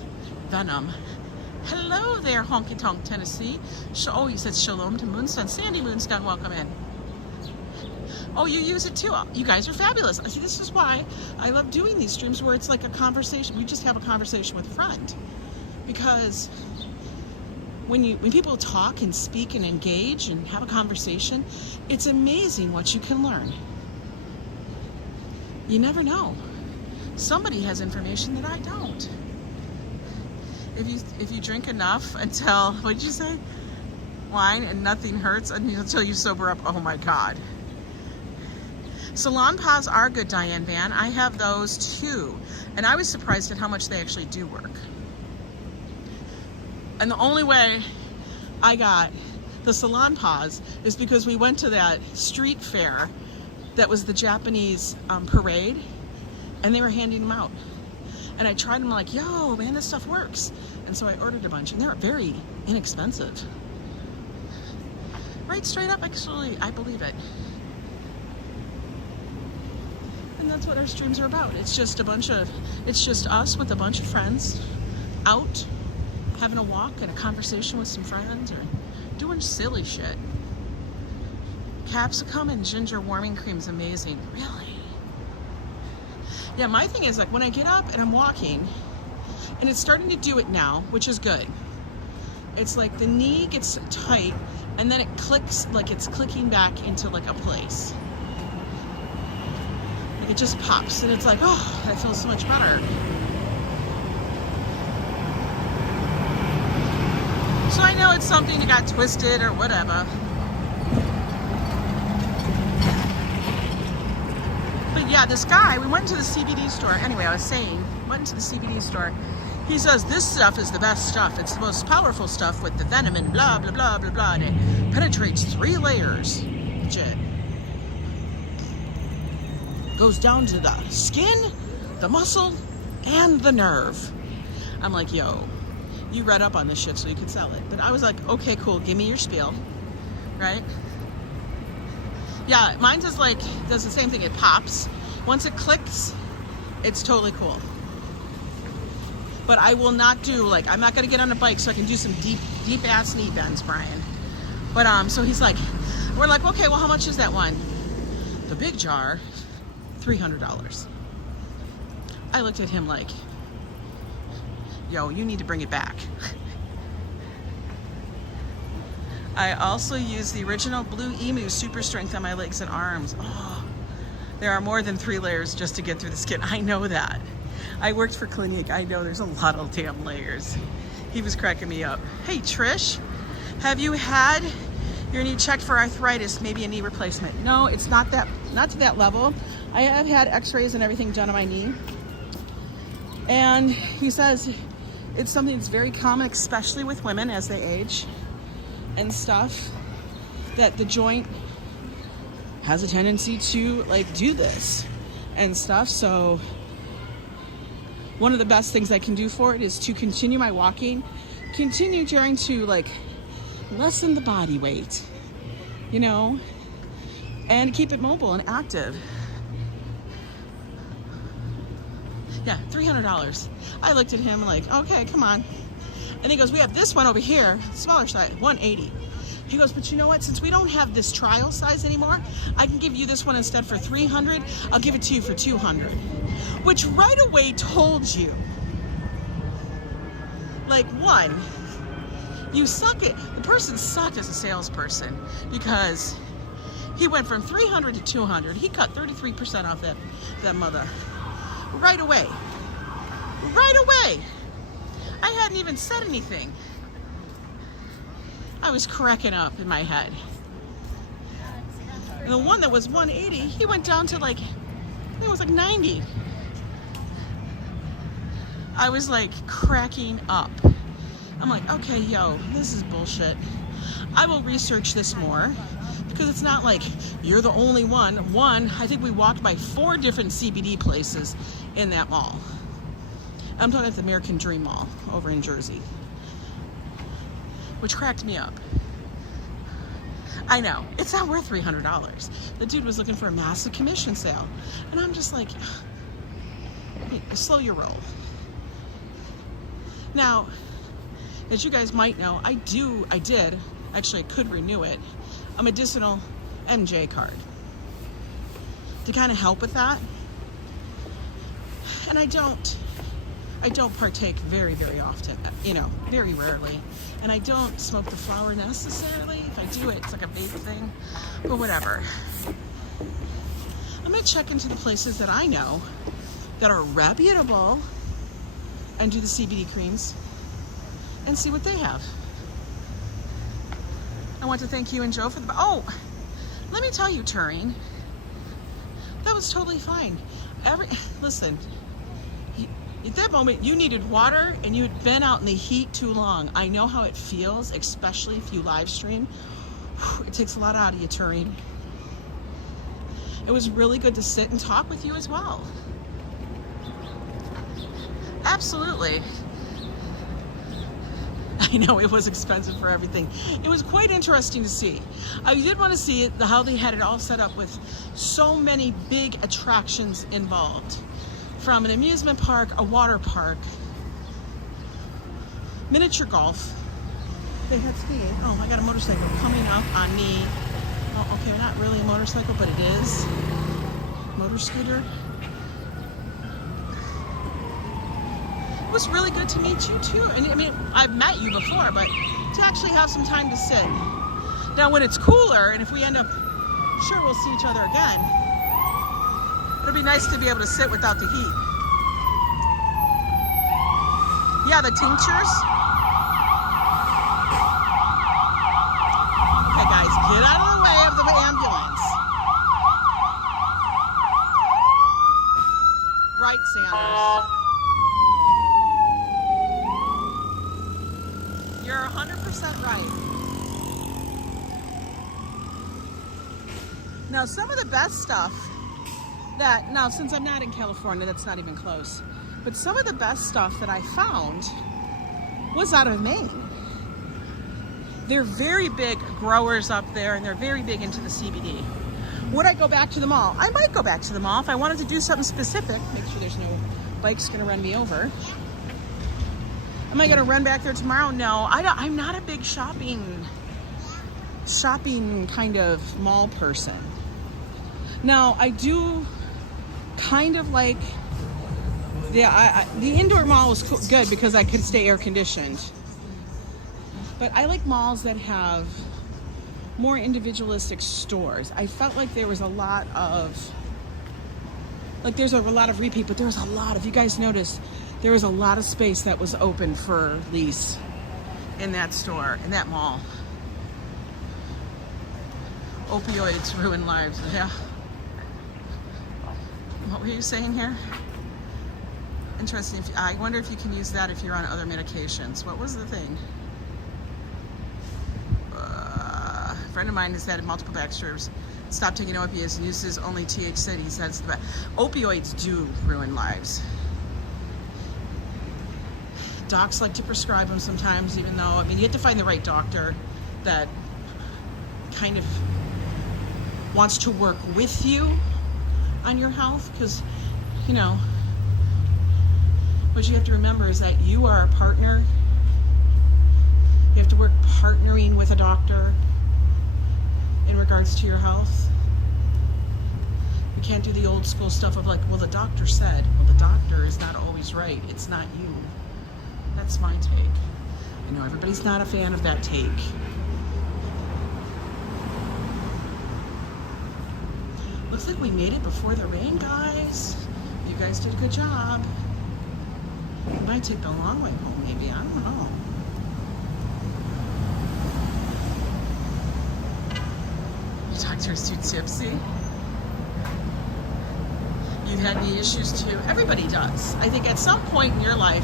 venom. Hello there, Honky Tonk, Tennessee. Oh, he said shalom to Moonstone. Sandy Moonstone, welcome in. Oh, you use it too. You guys are fabulous. See, this is why I love doing these streams where it's like a conversation. We just have a conversation with a friend. Because when people talk and speak and engage and have a conversation, it's amazing what you can learn. You never know. Somebody has information that I don't. If you drink enough until, what did you say? Wine and nothing hurts until you sober up. Oh my God. Salon Paws are good, Diane Van. I have those too. And I was surprised at how much they actually do work. And the only way I got the Salon Paws is because we went to that street fair that was the Japanese parade, and they were handing them out. And I tried them, like, yo, man, this stuff works. And so I ordered a bunch, and they're very inexpensive. Right, straight up, actually, I believe it. And that's what our streams are about. It's just us with a bunch of friends out having a walk and a conversation with some friends, or doing silly shit. Capsicum and ginger warming cream is amazing. Really? Yeah, my thing is, like, when I get up and I'm walking, and it's starting to do it now, which is good. It's like the knee gets tight, and then it clicks, like it's clicking back into like a place. Like it just pops, and it's like, oh, that feels so much better. So I know it's something that got twisted or whatever. But yeah, this guy, we went to the CBD store. Anyway, I was saying, went to the CBD store. He says this stuff is the best stuff. It's the most powerful stuff with the venom and blah, blah, blah, blah, blah. And it penetrates 3 layers. Legit. Goes down to the skin, the muscle, and the nerve. I'm like, yo, you read up on this shit so you could sell it. But I was like, okay, cool, give me your spiel, right? Yeah, mine does the same thing. It pops. Once it clicks, it's totally cool. But I will not do, like, I'm not gonna get on a bike so I can do some deep ass knee bends, Brian. But so he's like, we're like, okay, well, how much is that one? The big jar, $300. I looked at him like, yo, you need to bring it back. I also use the original Blue Emu Super Strength on my legs and arms. Oh, there are more than 3 layers just to get through the skin. I know that. I worked for Clinique. I know there's a lot of damn layers. He was cracking me up. Hey, Trish, have you had your knee checked for arthritis, maybe a knee replacement? No, it's not to that level. I have had x-rays and everything done on my knee. And he says it's something that's very common, especially with women as they age and stuff, that the joint has a tendency to like do this and stuff. So one of the best things I can do for it is to continue my walking, continue trying to like lessen the body weight, you know, and keep it mobile and active. Yeah, $300. I looked at him like, okay, come on. And he goes, we have this one over here, smaller size, $180. He goes, but you know what? Since we don't have this trial size anymore, I can give you this one instead for $300. I'll give it to you for $200. Which right away told you, like, one, you suck it. The person sucked as a salesperson because he went from $300 to $200. He cut 33% off that mother. Right away. Right away. I hadn't even said anything. I was cracking up in my head. And the one that was $180, he went down to like, I think it was like $90. I was like cracking up. I'm like, okay, yo, this is bullshit. I will research this more because it's not like you're the only one. One, I think we walked by 4 different CBD places in that mall. I'm talking about the American Dream Mall over in Jersey, which cracked me up. I know, it's not worth $300. The dude was looking for a massive commission sale. And I'm just like, hey, slow your roll. Now, as you guys might know, I could renew it, a medicinal MJ card to kind of help with that. And I don't partake very, very often, you know, very rarely. And I don't smoke the flower necessarily. If I do it, it's like a vape thing, but whatever. I'm gonna check into the places that I know that are reputable and do the CBD creams and see what they have. I want to thank you and Joe for the, oh, let me tell you, Turing, that was totally fine. Listen, at that moment, you needed water and you had been out in the heat too long. I know how it feels, especially if you live stream. It takes a lot out of you, Turing. It was really good to sit and talk with you as well. Absolutely. I know it was expensive for everything. It was quite interesting to see. I did want to see it, how they had it all set up with so many big attractions involved. From an amusement park, a water park, miniature golf. They had skiing. Oh, I got a motorcycle coming up on me. Oh, okay, not really a motorcycle, but it is. Motor scooter. It was really good to meet you too. And I mean, I've met you before, but to actually have some time to sit. Now, when it's cooler, and if we end up, sure, we'll see each other again. It'll be nice to be able to sit without the heat. Yeah, the tinctures. Okay, guys, get out of the way of the ambulance. Right, Sanders. You're 100% right. Now, some of the best stuff that, now since I'm not in California, that's not even close, but some of the best stuff that I found was out of Maine. They're very big growers up there and they're very big into the CBD. Would I go back to the mall? I might go back to the mall if I wanted to do something specific. Make sure there's no bikes gonna run me over. Am I gonna run back there tomorrow? No, I'm not a big shopping kind of mall person. Now, I do kind of like Yeah, the indoor mall was good because I could stay air conditioned. But I like malls that have more individualistic stores. I felt like there was a lot of, there's a lot of repeat, but there was a lot, if you guys noticed, there was a lot of space that was open for lease in that store, in that mall. Opioids ruin lives, yeah. What were you saying here? Interesting. I wonder if you can use that if you're on other medications. What was the thing? A friend of mine has had multiple back strips. Stopped taking opiates and uses only THC. He says the opioids do ruin lives. Docs like to prescribe them sometimes, even though, I mean, you have to find the right doctor that kind of wants to work with you on your health, because, you know, what you have to remember is that you are a partner. You have to work partnering with a doctor in regards to your health. You can't do the old school stuff of like, well, the doctor said. Well, the doctor is not always right. It's not you. That's my take. I know everybody's not a fan of that take. Looks like we made it before the rain, guys. You guys did a good job. It might take the long way home, maybe. I don't know. Your doctor's too tipsy. You've had knee issues too. Everybody does. I think at some point in your life,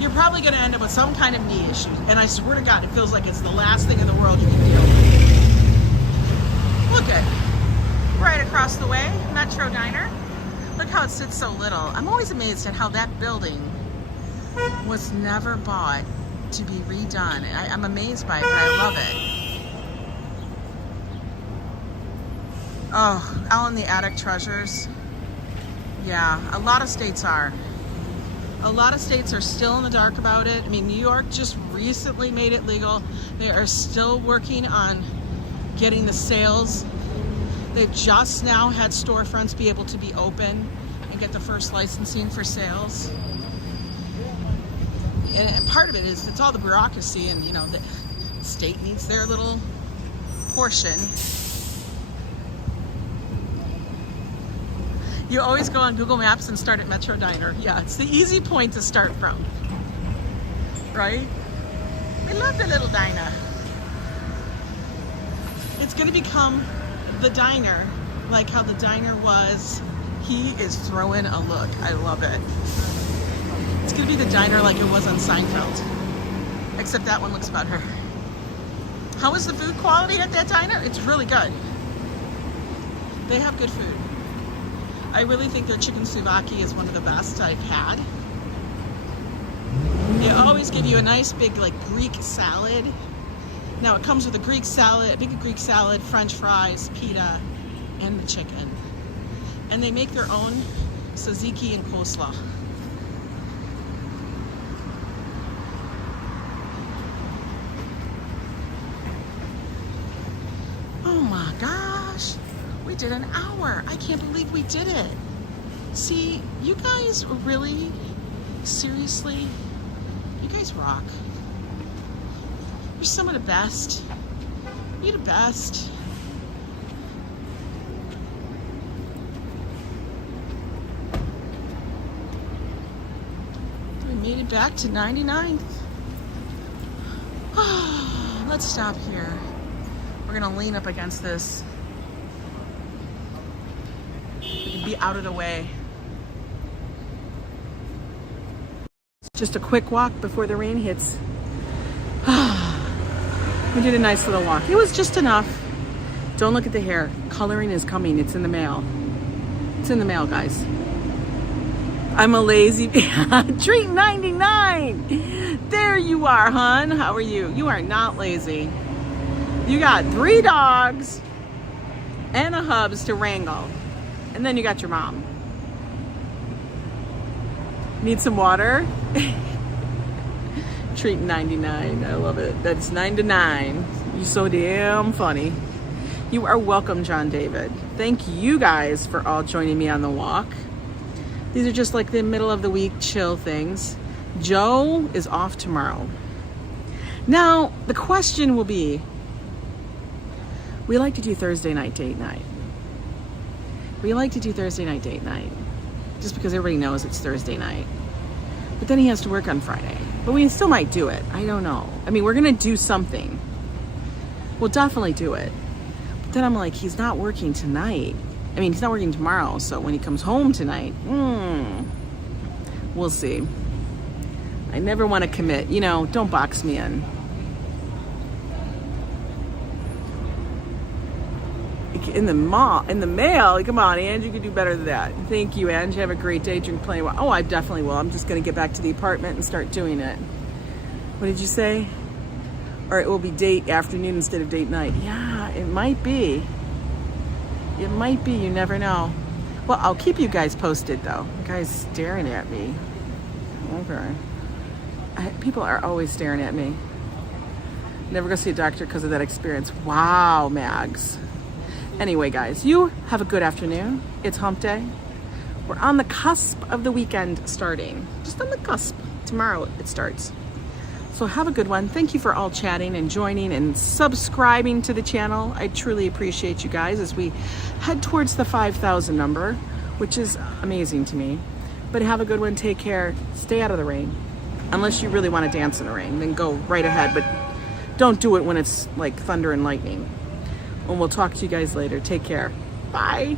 you're probably going to end up with some kind of knee issue. And I swear to God, it feels like it's the last thing in the world you can deal with. Look at it. Right across the way, Metro Diner. Look how it sits so little. I'm always amazed at how that building was never bought to be redone. I'm amazed by it, but I love it. Oh, out in the attic treasures. Yeah, a lot of states are. A lot of states are still in the dark about it. I mean, New York just recently made it legal. They are still working on getting the sales. They've just now had storefronts be able to be open and get the first licensing for sales. And part of it is it's all the bureaucracy, and you know, the state needs their little portion. You always go on Google Maps and start at Metro Diner. Yeah, it's the easy point to start from, right? We love the little diner. It's gonna become the diner, like how the diner was. He is throwing a look. I love it. It's gonna be the diner like it was on Seinfeld, except that one looks better. How is the food quality at that diner? It's really good. They have good food. I really think their chicken souvlaki is one of the best I've had. They always give you a nice big like Greek salad. Now it comes with a Greek salad, a big Greek salad, French fries, pita, and the chicken. And they make their own tzatziki and coleslaw. Oh my gosh, we did an hour. I can't believe we did it. See, you guys really, seriously, you guys rock. You're some of the best. You're the best. We made it back to 99th. Let's stop here. We're gonna lean up against this. We can be out of the way. Just a quick walk before the rain hits. We did a nice little walk. It was just enough. Don't look at the hair. Coloring is coming. It's in the mail. It's in the mail, guys. I'm a lazy treat 99. There you are, hon. How are you? You are not lazy. You got 3 dogs and a hubs to wrangle. And then you got your mom. Need some water? Treat 99. I love it. That's 9 to 9. You're so damn funny. You are welcome, John David. Thank you guys for all joining me on the walk. These are just like the middle of the week chill things. Joe is off tomorrow. Now, the question will be, we like to do Thursday night date night. We like to do Thursday night date night just because everybody knows it's Thursday night. But then he has to work on Friday. But we still might do it. I don't know. I mean, we're going to do something. We'll definitely do it. But then I'm like, he's not working tonight. I mean, he's not working tomorrow. So when he comes home tonight, we'll see. I never want to commit. You know, don't box me in. In the mail. Come on, Ange, you could do better than that. Thank you, Ange. Have a great day. Drink plenty of water. Oh, I definitely will. I'm just going to get back to the apartment and start doing it. What did you say? Or it will be date afternoon instead of date night. Yeah, it might be. It might be. You never know. Well, I'll keep you guys posted, though. The guy's staring at me. Okay. People are always staring at me. Never go see a doctor because of that experience. Wow, Mags. Anyway, guys, you have a good afternoon. It's hump day. We're on the cusp of the weekend starting. Just on the cusp. Tomorrow it starts. So have a good one. Thank you for all chatting and joining and subscribing to the channel. I truly appreciate you guys as we head towards the 5,000 number, which is amazing to me. But have a good one. Take care. Stay out of the rain. Unless you really want to dance in the rain, then go right ahead. But don't do it when it's like thunder and lightning. And we'll talk to you guys later. Take care. Bye.